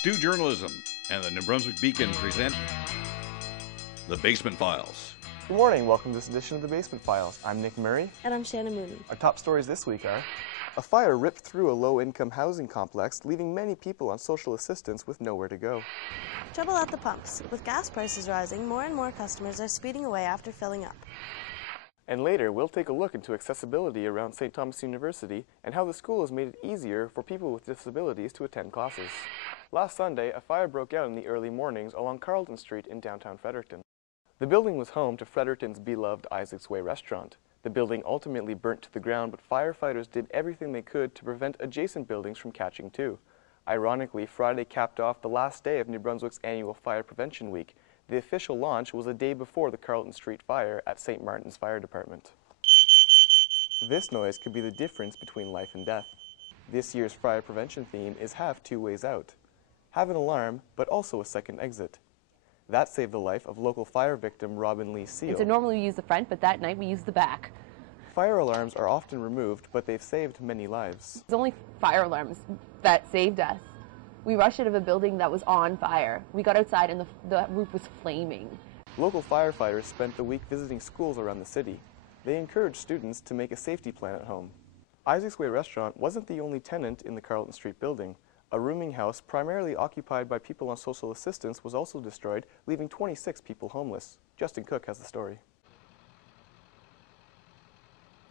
STU Journalism and the New Brunswick Beacon present The Basement Files. Good morning, welcome to this edition of The Basement Files. I'm Nick Murray. And I'm Shannon Mooney. Our top stories this week are: a fire ripped through a low-income housing complex, leaving many people on social assistance with nowhere to go. Trouble at the pumps. With gas prices rising, more and more customers are speeding away after filling up. And later, we'll take a look into accessibility around St. Thomas University and how the school has made it easier for people with disabilities to attend classes. Last Sunday, a fire broke out in the early mornings along Carleton Street in downtown Fredericton. The building was home to Fredericton's beloved Isaac's Way restaurant. The building ultimately burnt to the ground, but firefighters did everything they could to prevent adjacent buildings from catching too. Ironically, Friday capped off the last day of New Brunswick's annual Fire Prevention Week. The official launch was a day before the Carleton Street fire at St. Martin's Fire Department. This noise could be the difference between life and death. This year's fire prevention theme is Have Two Ways Out. Have an alarm, but also a second exit. That saved the life of local fire victim Robin Lee Seal. So normally we use the front, but that night we use the back. Fire alarms are often removed, but they've saved many lives. It's only fire alarms that saved us. We rushed out of a building that was on fire. We got outside and the roof was flaming. Local firefighters spent the week visiting schools around the city. They encouraged students to make a safety plan at home. Isaac's Way restaurant wasn't the only tenant in the Carleton Street building. A rooming house primarily occupied by people on social assistance was also destroyed, leaving 26 people homeless. Justin Cook has the story.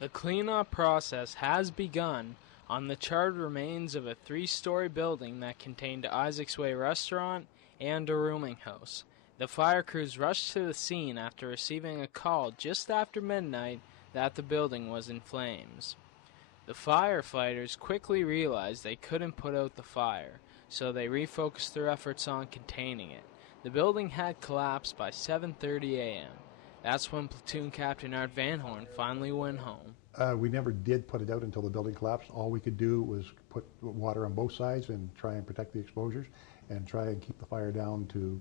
The cleanup process has begun on the charred remains of a three-story building that contained Isaac's Way restaurant and a rooming house. The fire crews rushed to the scene after receiving a call just after midnight that the building was in flames. The firefighters quickly realized they couldn't put out the fire, so they refocused their efforts on containing it. The building had collapsed by 7:30 a.m. That's when Platoon Captain Art Van Horn finally went home. We never did put it out until the building collapsed. All we could do was put water on both sides and try and protect the exposures and try and keep the fire down to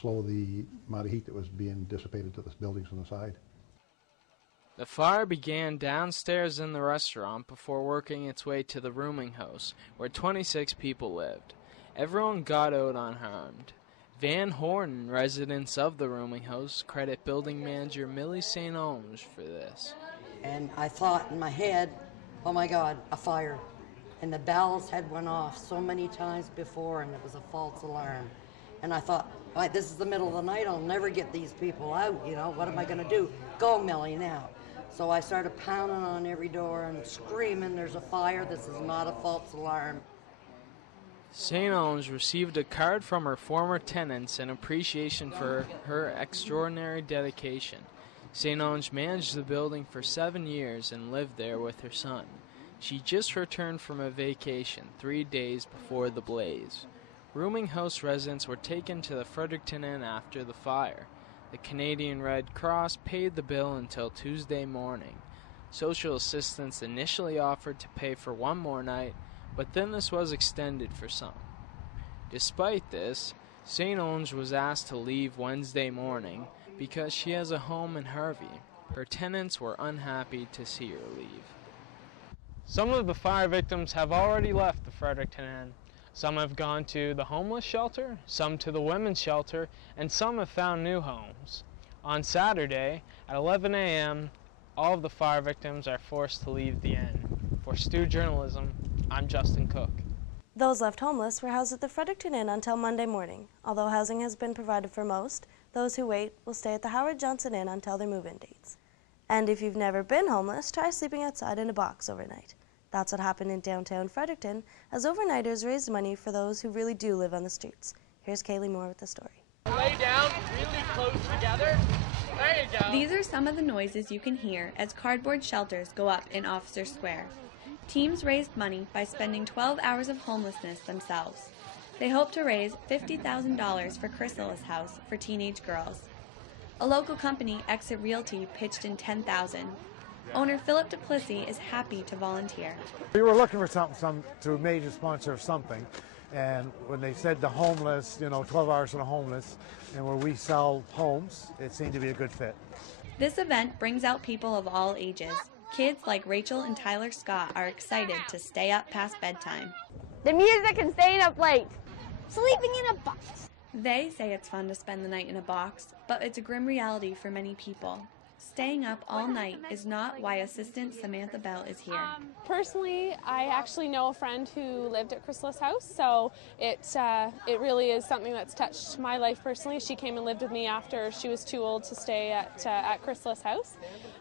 slow the amount of heat that was being dissipated to the buildings on the side. The fire began downstairs in the restaurant before working its way to the rooming house, where 26 people lived. Everyone got out unharmed. Van Horn, residents of the rooming house, credit building manager Millie St. Olms for this. And I thought in my head, oh my God, a fire. And the bells had went off so many times before, and it was a false alarm. And I thought, all right, this is the middle of the night, I'll never get these people out, you know, what am I gonna do? Go, Millie, now. So I started pounding on every door and screaming, there's a fire, this is not a false alarm. St. Olms received a card from her former tenants in appreciation for her extraordinary dedication. St. Olms managed the building for 7 years and lived there with her son. She just returned from a vacation 3 days before the blaze. Rooming house residents were taken to the Fredericton Inn after the fire. The Canadian Red Cross paid the bill until Tuesday morning. Social assistance initially offered to pay for one more night, but then this was extended for some. Despite this, St. Olms was asked to leave Wednesday morning because she has a home in Harvey. Her tenants were unhappy to see her leave. Some of the fire victims have already left the Fredericton Inn. Some have gone to the homeless shelter, some to the women's shelter, and some have found new homes. On Saturday, at 11 a.m., all of the fire victims are forced to leave the inn. For STU Journalism, I'm Justin Cook. Those left homeless were housed at the Fredericton Inn until Monday morning. Although housing has been provided for most, those who wait will stay at the Howard Johnson Inn until their move-in dates. And if you've never been homeless, try sleeping outside in a box overnight. That's what happened in downtown Fredericton, as overnighters raised money for those who really do live on the streets. Here's Kaylee Moore with the story. Lay down really close together. There you go. These are some of the noises you can hear as cardboard shelters go up in Officer Square. Teams raised money by spending 12 hours of homelessness themselves. They hope to raise $50,000 for Chrysali's House for teenage girls. A local company, Exit Realty, pitched in $10,000. Owner Philip Duplessis is happy to volunteer. We were looking for something to a major sponsor of something, and when they said the homeless, 12 hours for the homeless, and where we sell homes, it seemed to be a good fit. This event brings out people of all ages. Kids like Rachel and Tyler Scott are excited to stay up past bedtime. The music and staying up late. sleeping in a box. They say it's fun to spend the night in a box, but it's a grim reality for many people. Staying up all night is not why assistant Samantha Bell is here. Personally, I actually know a friend who lived at Chrysalis House, so it really is something that's touched my life personally. She came and lived with me after she was too old to stay at Chrysalis House.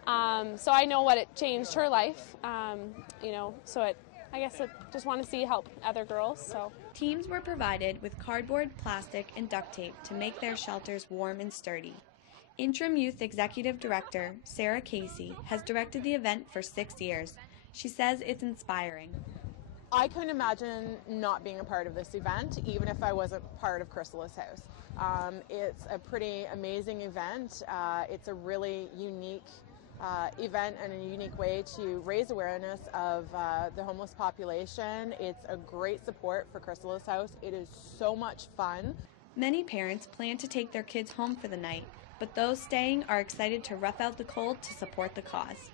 So I know what it changed her life, I guess I just want to see help other girls. So Teams were provided with cardboard, plastic, and duct tape to make their shelters warm and sturdy. Interim Youth Executive Director Sarah Casey has directed the event for 6 years. She says it's inspiring. I couldn't imagine not being a part of this event, even if I wasn't part of Chrysalis House. It's a pretty amazing event. It's a really unique event and a unique way to raise awareness of the homeless population. It's a great support for Chrysalis House. It is so much fun. Many parents plan to take their kids home for the night, but those staying are excited to rough out the cold to support the cause.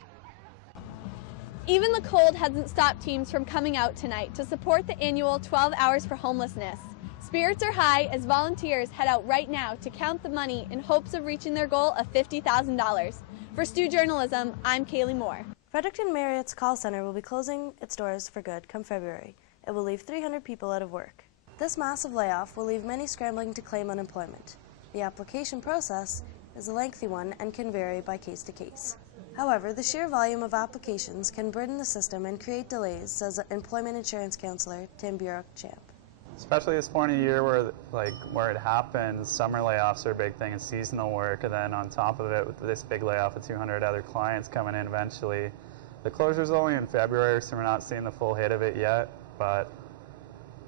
Even the cold hasn't stopped teams from coming out tonight to support the annual 12 Hours for Homelessness. Spirits are high as volunteers head out right now to count the money in hopes of reaching their goal of $50,000. For STU Journalism, I'm Kaylee Moore. Fredericton Marriott's call center will be closing its doors for good come February. It will leave 300 people out of work. This massive layoff will leave many scrambling to claim unemployment. The application process is a lengthy one and can vary by case to case. However, the sheer volume of applications can burden the system and create delays, says Employment Insurance Counselor Tim Burok-Champ. Especially this point of year where it happens, summer layoffs are a big thing and seasonal work, and then on top of it with this big layoff of 200 other clients coming in eventually. The closure's only in February, so we're not seeing the full hit of it yet, but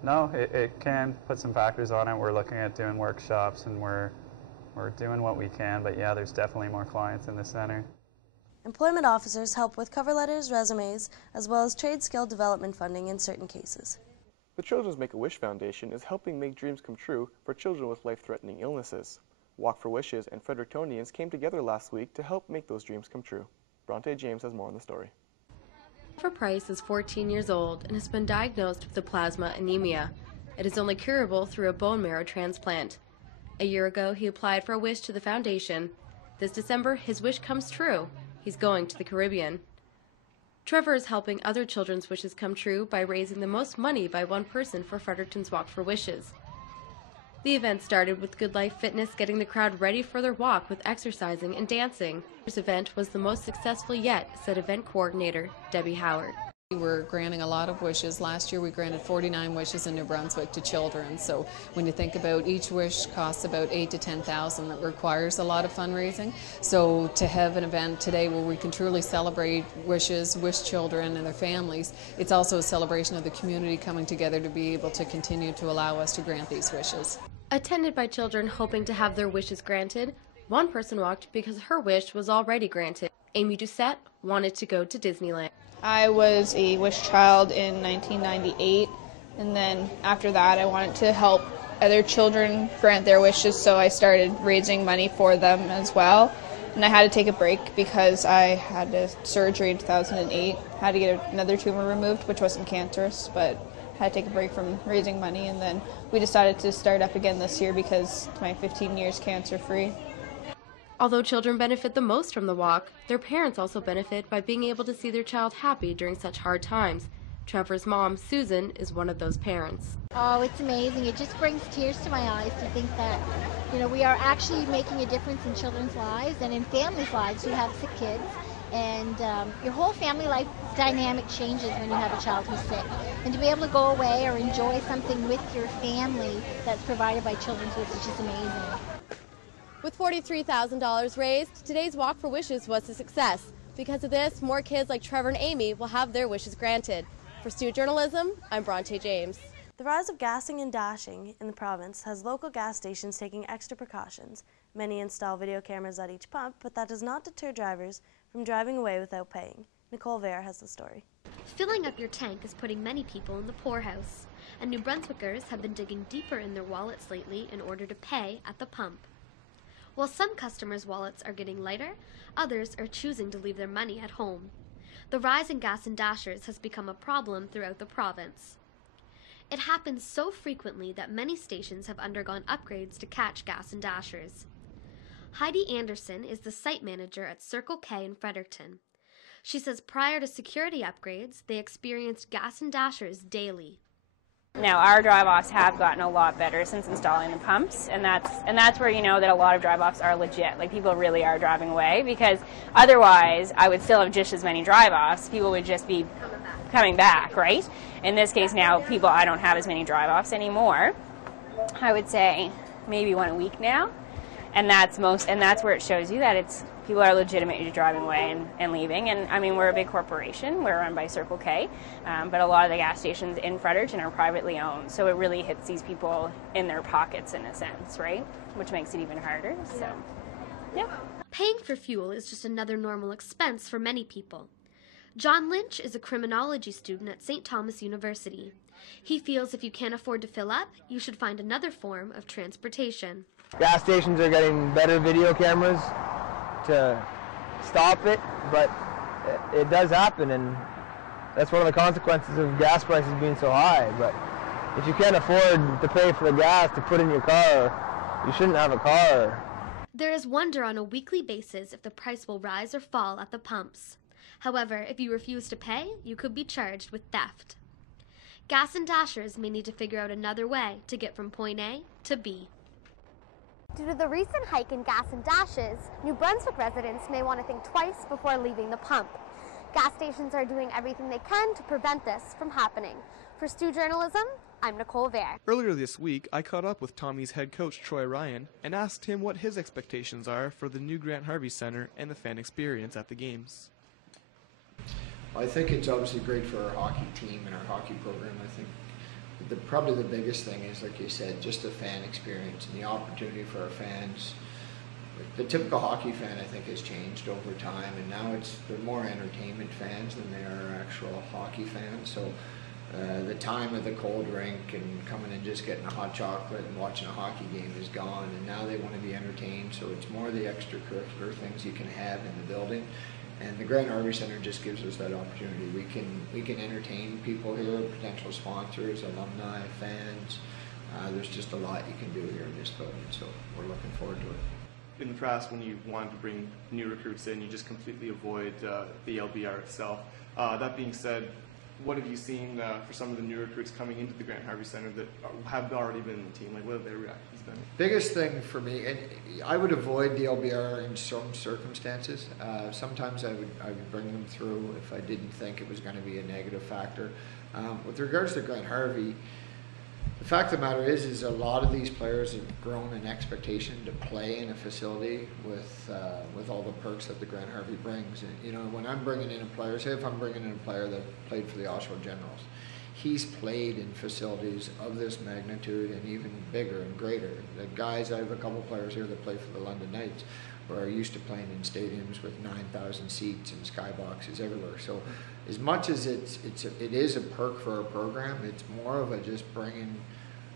no, it can put some factors on it. We're looking at doing workshops and we're doing what we can, but yeah, there's definitely more clients in the center. Employment officers help with cover letters, resumes, as well as trade skill development funding in certain cases. The Children's Make-A-Wish Foundation is helping make dreams come true for children with life-threatening illnesses. Walk for Wishes and Frederictonians came together last week to help make those dreams come true. Bronte James has more on the story. Jennifer Price is 14 years old and has been diagnosed with plasma anemia. It is only curable through a bone marrow transplant. A year ago, he applied for a wish to the foundation. This December, his wish comes true. He's going to the Caribbean. Trevor is helping other children's wishes come true by raising the most money by one person for Fredericton's Walk for Wishes. The event started with Good Life Fitness getting the crowd ready for their walk with exercising and dancing. This event was the most successful yet, said event coordinator Debbie Howard. We're granting a lot of wishes. Last year we granted 49 wishes in New Brunswick to children. So when you think about each wish costs about $8,000 to $10,000, that requires a lot of fundraising. So to have an event today where we can truly celebrate wishes, wish children and their families, it's also a celebration of the community coming together to be able to continue to allow us to grant these wishes. Attended by children hoping to have their wishes granted, one person walked because her wish was already granted. Amy Doucette wanted to go to Disneyland. I was a wish child in 1998, and then after that I wanted to help other children grant their wishes, so I started raising money for them as well. And I had to take a break because I had a surgery in 2008. I had to get another tumor removed, which wasn't cancerous, but I had to take a break from raising money, and then we decided to start up again this year because it's my 15 years cancer-free. Although children benefit the most from the walk, their parents also benefit by being able to see their child happy during such hard times. Trevor's mom, Susan, is one of those parents. Oh, it's amazing. It just brings tears to my eyes to think that, we are actually making a difference in children's lives and in families' lives who have sick kids. And your whole family life dynamic changes when you have a child who's sick. And to be able to go away or enjoy something with your family that's provided by Children's Wish is just amazing. With $43,000 raised, today's Walk for Wishes was a success. Because of this, more kids like Trevor and Amy will have their wishes granted. For STU Journalism, I'm Bronte James. The rise of gassing and dashing in the province has local gas stations taking extra precautions. Many install video cameras at each pump, but that does not deter drivers from driving away without paying. Nicole Vera has the story. Filling up your tank is putting many people in the poorhouse, and New Brunswickers have been digging deeper in their wallets lately in order to pay at the pump. While some customers' wallets are getting lighter, others are choosing to leave their money at home. The rise in gas and dashers has become a problem throughout the province. It happens so frequently that many stations have undergone upgrades to catch gas and dashers. Heidi Anderson is the site manager at Circle K in Fredericton. She says prior to security upgrades, they experienced gas and dashers daily. Now, our drive-offs have gotten a lot better since installing the pumps, and that's where you know that a lot of drive-offs are legit. Like, people really are driving away, because otherwise I would still have just as many drive-offs. People would just be coming back, right? In this case now, I don't have as many drive-offs anymore. I would say maybe one a week now, and that's where it shows you that people are legitimately driving away and leaving. And I mean, we're a big corporation. We're run by Circle K, but a lot of the gas stations in Fredericton are privately owned. So it really hits these people in their pockets in a sense, right? Which makes it even harder. So, yeah. Paying for fuel is just another normal expense for many people. John Lynch is a criminology student at St. Thomas University. He feels if you can't afford to fill up, you should find another form of transportation. Gas stations are getting better video cameras to stop it, but it does happen, and that's one of the consequences of gas prices being so high. But if you can't afford to pay for the gas to put in your car, you shouldn't have a car. There is wonder on a weekly basis if the price will rise or fall at the pumps. However, if you refuse to pay, you could be charged with theft. Gas and dashers may need to figure out another way to get from point A to B. Due to the recent hike in gas and dashes, New Brunswick residents may want to think twice before leaving the pump. Gas stations are doing everything they can to prevent this from happening. For STU Journalism, I'm Nicole Vare. Earlier this week, I caught up with Tommy's head coach, Troy Ryan, and asked him what his expectations are for the new Grant Harvey Center and the fan experience at the games. I think it's obviously great for our hockey team and our hockey program. I think probably the biggest thing is, like you said, just the fan experience and the opportunity for our fans. The typical hockey fan, I think, has changed over time, and now they're more entertainment fans than they are actual hockey fans. So the time of the cold rink and coming and just getting a hot chocolate and watching a hockey game is gone, and now they want to be entertained. So it's more the extracurricular things you can have in the building. And the Grant Harvey Center just gives us that opportunity. We can entertain people here, potential sponsors, alumni, fans. There's just a lot you can do here in this building, so we're looking forward to it. In the past, when you wanted to bring new recruits in, you just completely avoid the LBR itself. That being said, what have you seen for some of the new recruits coming into the Grant Harvey Center that have already been in the team? Like, what have their reactions been? Biggest thing for me, and I would avoid the LBR in some circumstances. Sometimes I would bring them through if I didn't think it was going to be a negative factor. With regards to Grant Harvey, the fact of the matter is a lot of these players have grown an expectation to play in a facility with all the perks that the Grant Harvey brings. And, you know, when I'm bringing in a player, say if I'm bringing in a player that played for the Oshawa Generals, he's played in facilities of this magnitude and even bigger and greater. The guys, I have a couple players here that play for the London Knights, who are used to playing in stadiums with 9,000 seats and skyboxes everywhere. So as much as it is a perk for our program, it's more of a just bringing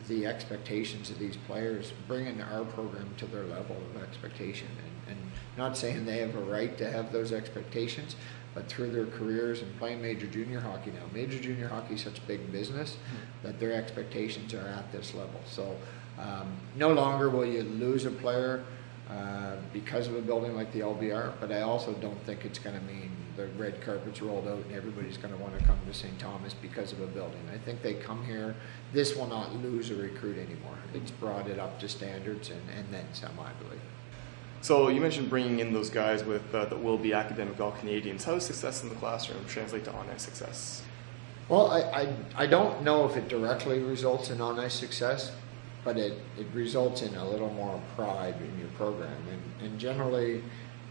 the expectations of these players, bringing our program to their level of expectation, and not saying they have a right to have those expectations, but through their careers and playing major junior hockey now. Major junior hockey is such big business that their expectations are at this level. So no longer will you lose a player because of a building like the LBR, but I also don't think it's going to mean the red carpet's rolled out and everybody's going to want to come to St. Thomas because of a building. I think they come here, this will not lose a recruit anymore. It's brought it up to standards and then some, I believe. So you mentioned bringing in those guys with that will be academic All-Canadians. How does success in the classroom translate to on-ice success? Well, I don't know if it directly results in on-ice success, but it results in a little more pride in your program. And generally,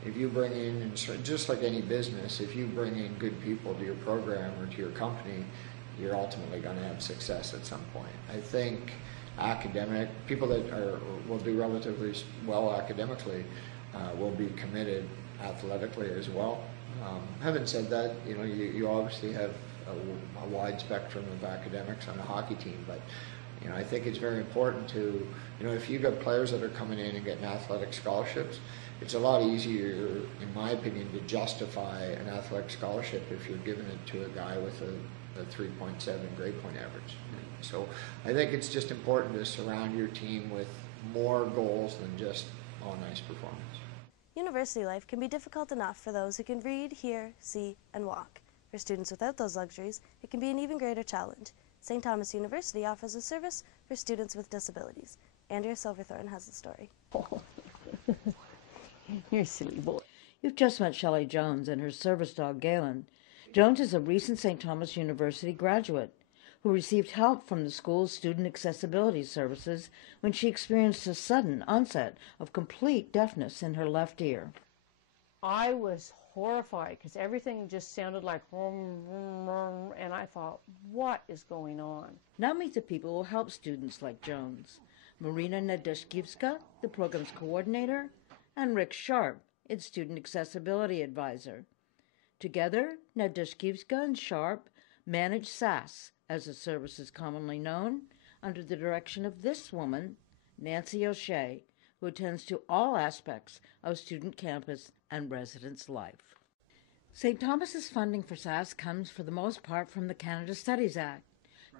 if you bring in, and just like any business, if you bring in good people to your program or to your company, you're ultimately going to have success at some point. I think academic people that will do relatively well academically will be committed athletically as well. Having said that, you know, you obviously have a wide spectrum of academics on a hockey team, but you know, I think it's very important to, you know, if you've got players that are coming in and getting athletic scholarships, it's a lot easier, in my opinion, to justify an athletic scholarship if you're giving it to a guy with a 3.7 grade point average. So I think it's just important to surround your team with more goals than just, oh, nice performance. University life can be difficult enough for those who can read, hear, see, and walk. For students without those luxuries, it can be an even greater challenge. St. Thomas University offers a service for students with disabilities. Andrea Silverthorne has the story. You're a silly boy. You've just met Shelley Jones and her service dog, Galen. Jones is a recent St. Thomas University graduate who received help from the school's student accessibility services when she experienced a sudden onset of complete deafness in her left ear. I was horrified because everything just sounded like vroom, vroom, vroom, and I thought, what is going on? Now meet the people who help students like Jones. Marina Nadeshkivska, the program's coordinator, and Rick Sharp, its student accessibility advisor. Together, Nadeshkivska and Sharp manage SAS, as the service is commonly known, under the direction of this woman, Nancy O'Shea, who attends to all aspects of student campus and residence life. St. Thomas's funding for SAS comes for the most part from the Canada Studies Act.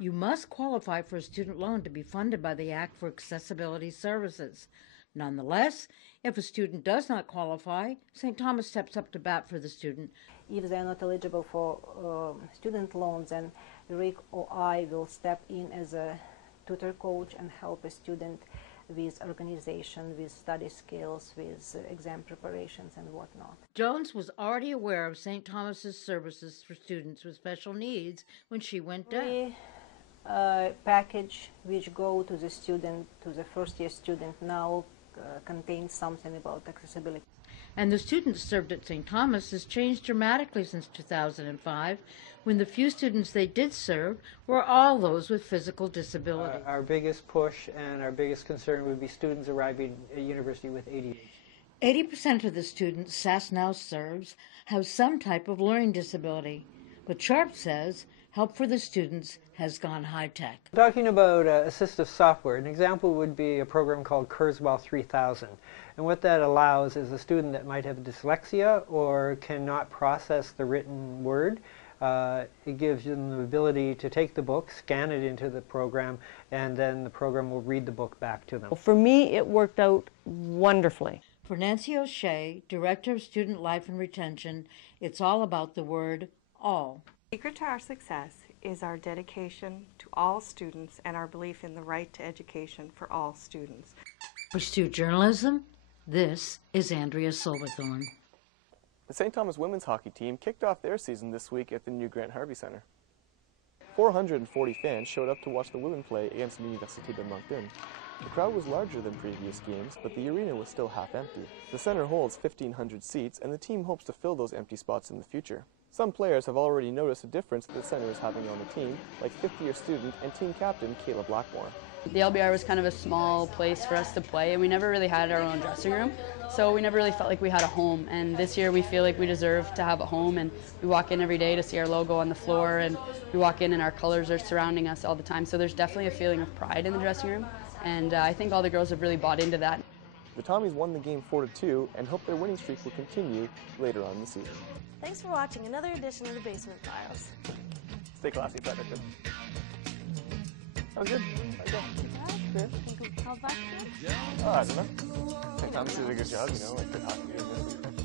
You must qualify for a student loan to be funded by the Act for Accessibility Services. Nonetheless, if a student does not qualify, St. Thomas steps up to bat for the student. If they are not eligible for student loans, then Rick or I will step in as a tutor coach and help a student with organization, with study skills, with exam preparations and whatnot. Jones was already aware of St. Thomas's services for students with special needs when she went deaf. Package which go to the student, to the first year student now contains something about accessibility. And the students served at St. Thomas has changed dramatically since 2005, when the few students they did serve were all those with physical disability. Our biggest push and our biggest concern would be students arriving at university with ADHD. 80% of the students SAS now serves have some type of learning disability, but Sharp says help for the students has gone high-tech. Talking about assistive software, an example would be a program called Kurzweil 3000. And what that allows is a student that might have dyslexia or cannot process the written word. It gives them the ability to take the book, scan it into the program, and then the program will read the book back to them. For me, it worked out wonderfully. For Nancy O'Shea, Director of Student Life and Retention, it's all about the word all. Secret to our success is our dedication to all students and our belief in the right to education for all students. For STU Journalism, this is Andrea Silverthorne. The St. Thomas women's hockey team kicked off their season this week at the new Grant Harvey Centre. 440 fans showed up to watch the women play against Université de Moncton. The crowd was larger than previous games, but the arena was still half empty. The centre holds 1,500 seats, and the team hopes to fill those empty spots in the future. Some players have already noticed a difference that the centre is having on the team, like fifth-year student and team captain Kayla Blackmore. The LBR was kind of a small place for us to play, and we never really had our own dressing room, so we never really felt like we had a home. And this year we feel like we deserve to have a home, and we walk in every day to see our logo on the floor, and we walk in and our colors are surrounding us all the time. So there's definitely a feeling of pride in the dressing room, and I think all the girls have really bought into that. The Tommies won the game 4-2 and hope their winning streak will continue later on in the season. Thanks for watching another edition of the Basement Files. Stay classy, Fredericton. That was good. Good. Think we called back good? Oh, I don't know. St. Thomas did a good job, you know, like good hockey.